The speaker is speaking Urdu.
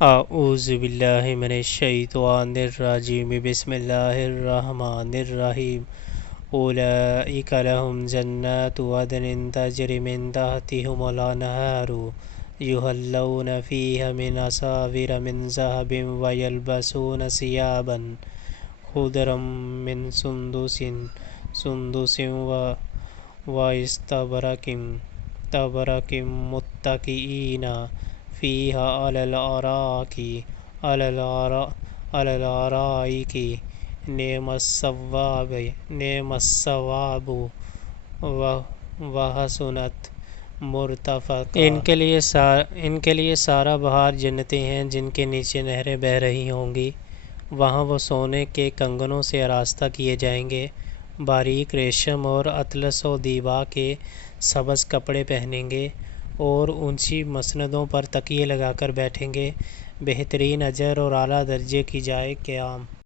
اعوذ باللہ من الشیطان الرجیم بسم اللہ الرحمن الرحیم اولئک لهم جنات عدن تجری من تحتهم الانہار یحلون فیہا من اساور من ذہب ویلبسون ثیابا خضرا من سندس واستبرق متکئین فیہا علی الارائک نعم الثواب وحسنت مرتفقا۔ ان کے لیے سارا بہار جنتیں ہیں جن کے نیچے نہریں بہہ رہی ہوں گی۔ وہاں وہ سونے کے کنگنوں سے آراستہ کیے جائیں گے، باریک ریشم اور اطلس و دیبا کے سبز کپڑے پہنیں گے اور اونچی مسندوں پر تکیے لگا کر بیٹھیں گے۔ بہترین اجر اور اعلیٰ درجے کی جائے قیام۔